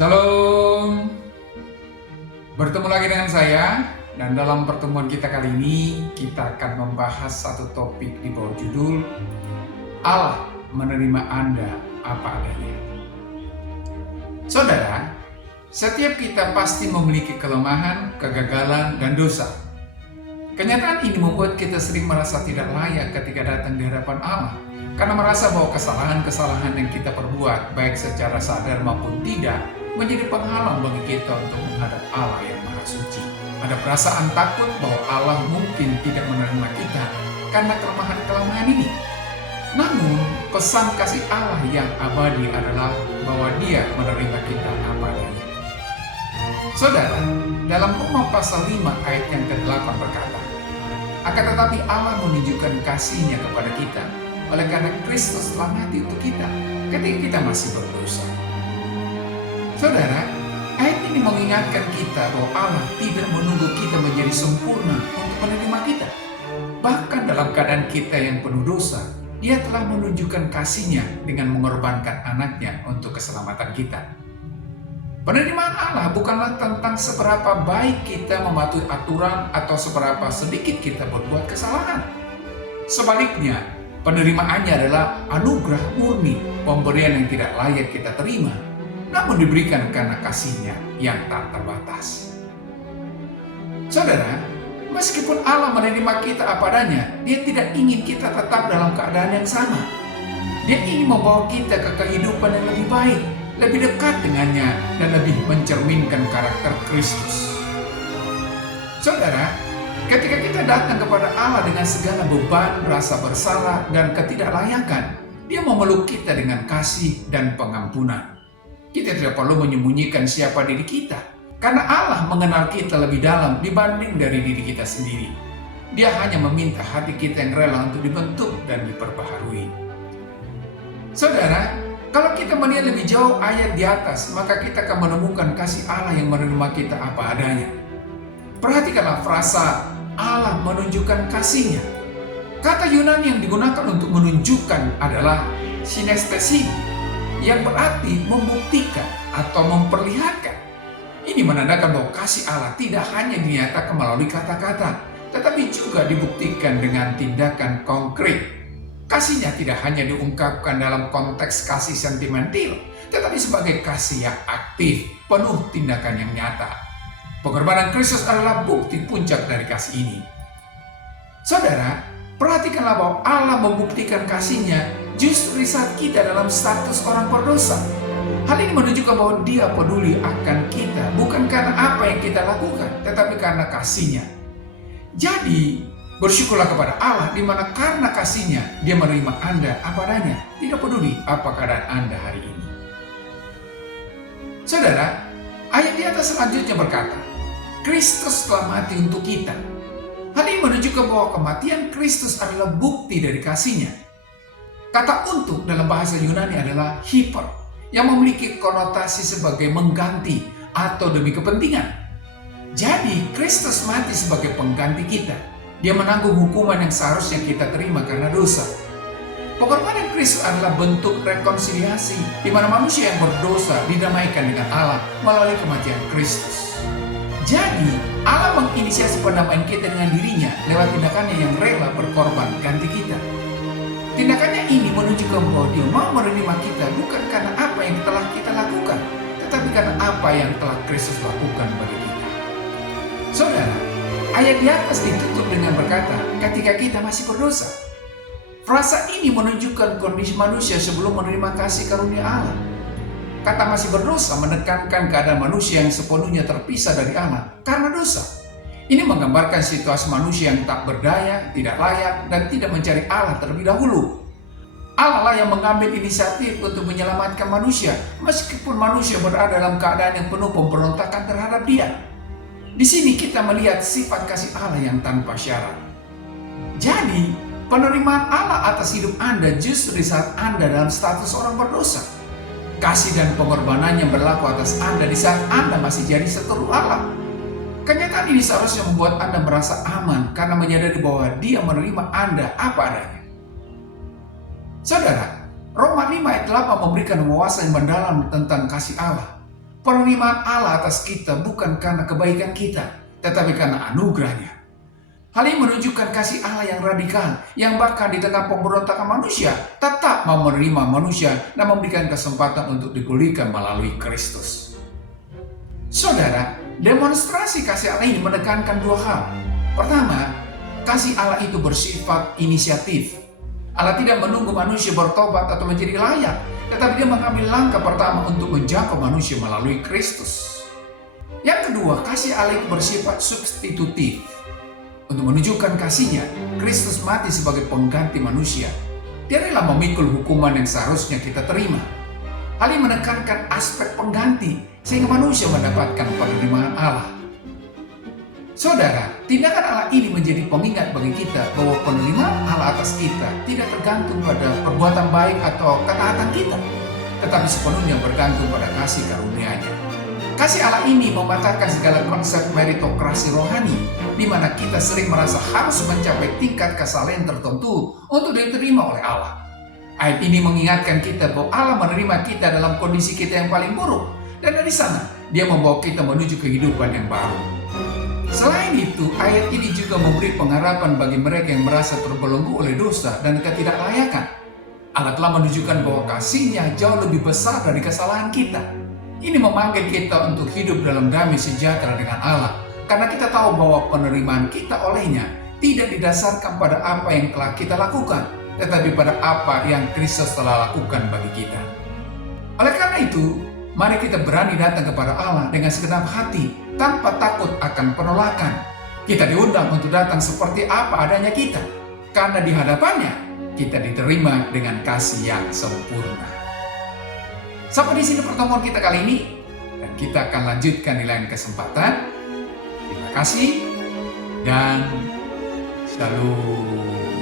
Shalom, bertemu lagi dengan saya, dan dalam pertemuan kita kali ini kita akan membahas satu topik di bawah judul Allah menerima Anda apa adanya. Saudara, setiap kita pasti memiliki kelemahan, kegagalan, dan dosa. Kenyataan ini membuat kita sering merasa tidak layak ketika datang di hadapan Allah, karena merasa bahwa kesalahan-kesalahan yang kita perbuat, baik secara sadar maupun tidak, menjadi penghalang bagi kita untuk menghadap Allah yang Maha Suci. Ada perasaan takut bahwa Allah mungkin tidak menerima kita karena kelemahan-kelemahan ini. Namun, pesan kasih Allah yang abadi adalah bahwa Dia menerima kita apa adanya. Saudara, dalam Roma pasal 5 ayat yang ke-8 berkata, "Akan tetapi Allah menunjukkan kasih-Nya kepada kita, oleh karena Kristus telah mati untuk kita, ketika kita masih berdosa." Saudara, ayat ini mengingatkan kita bahwa Allah tidak menunggu kita menjadi sempurna untuk menerima kita. Bahkan dalam keadaan kita yang penuh dosa, Dia telah menunjukkan kasih-Nya dengan mengorbankan anaknya untuk keselamatan kita. Penerimaan Allah bukanlah tentang seberapa baik kita mematuhi aturan atau seberapa sedikit kita berbuat kesalahan. Sebaliknya, penerimaannya adalah anugerah murni, pemberian yang tidak layak kita terima, namun diberikan karena kasih-Nya yang tak terbatas. Saudara, meskipun Allah menerima kita apa adanya, Dia tidak ingin kita tetap dalam keadaan yang sama. Dia ingin membawa kita ke kehidupan yang lebih baik, lebih dekat dengannya, dan lebih mencerminkan karakter Kristus. Saudara, ketika kita datang kepada Allah dengan segala beban, rasa bersalah, dan ketidaklayakan, Dia memeluk kita dengan kasih dan pengampunan. Kita tidak perlu menyembunyikan siapa diri kita, karena Allah mengenal kita lebih dalam dibanding dari diri kita sendiri. Dia hanya meminta hati kita yang rela untuk dibentuk dan diperbaharui. Saudara, kalau kita melihat lebih jauh ayat di atas, maka kita akan menemukan kasih Allah yang menerima kita apa adanya. Perhatikanlah frasa Allah menunjukkan kasih-Nya. Kata Yunani yang digunakan untuk menunjukkan adalah sinestesi, yang berarti membuktikan atau memperlihatkan. Ini menandakan bahwa kasih Allah tidak hanya dinyatakan melalui kata-kata, tetapi juga dibuktikan dengan tindakan konkret. Kasih-Nya tidak hanya diungkapkan dalam konteks kasih sentimental, tetapi sebagai kasih yang aktif, penuh tindakan yang nyata. Pengorbanan Kristus adalah bukti puncak dari kasih ini. Saudara, perhatikanlah bahwa Allah membuktikan kasih-Nya justru di saat kita dalam status orang berdosa. Hal ini menunjukkan bahwa Dia peduli akan kita, bukan karena apa yang kita lakukan, tetapi karena kasih-Nya. Jadi, bersyukurlah kepada Allah di mana karena kasih-Nya Dia menerima Anda apa adanya, tidak peduli apa keadaan Anda hari ini. Saudara, ayat di atas selanjutnya berkata, Kristus telah mati untuk kita. Hal ini menunjukkan bahwa kematian Kristus adalah bukti dari kasih-Nya. Kata untuk dalam bahasa Yunani adalah hyper, yang memiliki konotasi sebagai mengganti atau demi kepentingan. Jadi, Kristus mati sebagai pengganti kita. Dia menanggung hukuman yang seharusnya kita terima karena dosa. Pengorbanan Kristus adalah bentuk rekonsiliasi, di mana manusia yang berdosa didamaikan dengan Allah melalui kematian Kristus. Jadi, Allah menginisiasi pendamaian kita dengan diri-Nya lewat tindakannya yang rela berkorban ganti kita. Tindakannya ini menunjukkan bahwa Dia mau menerima kita bukan karena apa yang telah kita lakukan, tetapi karena apa yang telah Kristus lakukan bagi kita. Saudara, ayat di atas ditutup dengan berkata, ketika kita masih berdosa. Frasa ini menunjukkan kondisi manusia sebelum menerima kasih karunia Allah. Kata masih berdosa menekankan keadaan manusia yang sepenuhnya terpisah dari Allah karena dosa. Ini menggambarkan situasi manusia yang tak berdaya, tidak layak, dan tidak mencari Allah terlebih dahulu. Allah lah yang mengambil inisiatif untuk menyelamatkan manusia, meskipun manusia berada dalam keadaan yang penuh pemberontakan terhadap Dia. Di sini kita melihat sifat kasih Allah yang tanpa syarat. Jadi, penerimaan Allah atas hidup Anda justru di saat Anda dalam status orang berdosa. Kasih dan pengorbanannya berlaku atas Anda di saat Anda masih jadi seteru Allah. Kenyataan ini seharusnya membuat Anda merasa aman karena menyadari bahwa Dia menerima Anda apa adanya. Saudara, Roma 5 ayat 8 memberikan wawasan yang mendalam tentang kasih Allah. Penerimaan Allah atas kita bukan karena kebaikan kita, tetapi karena anugerahnya. Hal ini menunjukkan kasih Allah yang radikal, yang bahkan di tengah pemberontakan manusia, tetap mau menerima manusia dan memberikan kesempatan untuk dipulihkan melalui Kristus. Saudara, demonstrasi kasih Allah ini menekankan dua hal. Pertama, kasih Allah itu bersifat inisiatif. Allah tidak menunggu manusia bertobat atau menjadi layak, tetapi dia mengambil langkah pertama untuk menjangkau manusia melalui Kristus. Yang kedua, kasih Allah itu bersifat substitutif. Untuk menunjukkan kasihnya, Kristus mati sebagai pengganti manusia. Dia rela memikul hukuman yang seharusnya kita terima. Hal ini menekankan aspek pengganti, sehingga manusia mendapatkan penerimaan Allah. Saudara, tindakan Allah ini menjadi pengingat bagi kita bahwa penerimaan Allah atas kita tidak tergantung pada perbuatan baik atau ketaatan kita, tetapi sepenuhnya bergantung pada kasih karunia-Nya. Kasih Allah ini membatalkan segala konsep meritokrasi rohani, di mana kita sering merasa harus mencapai tingkat kesalehan tertentu untuk diterima oleh Allah. Ayat ini mengingatkan kita bahwa Allah menerima kita dalam kondisi kita yang paling buruk, dan dari sana Dia membawa kita menuju kehidupan yang baru. Selain itu, ayat ini juga memberi pengharapan bagi mereka yang merasa terbelenggu oleh dosa dan ketidaklayakan. Allah telah menunjukkan bahwa kasih-Nya jauh lebih besar dari kesalahan kita. Ini memanggil kita untuk hidup dalam damai sejahtera dengan Allah, karena kita tahu bahwa penerimaan kita oleh-Nya tidak didasarkan pada apa yang telah kita lakukan, tetapi pada apa yang Kristus telah lakukan bagi kita. Oleh karena itu, mari kita berani datang kepada Allah dengan segenap hati, tanpa takut akan penolakan. Kita diundang untuk datang seperti apa adanya kita, karena di hadapannya kita diterima dengan kasih yang sempurna. Sampai di sini pertemuan kita kali ini, dan kita akan lanjutkan di lain kesempatan. Terima kasih dan shalom.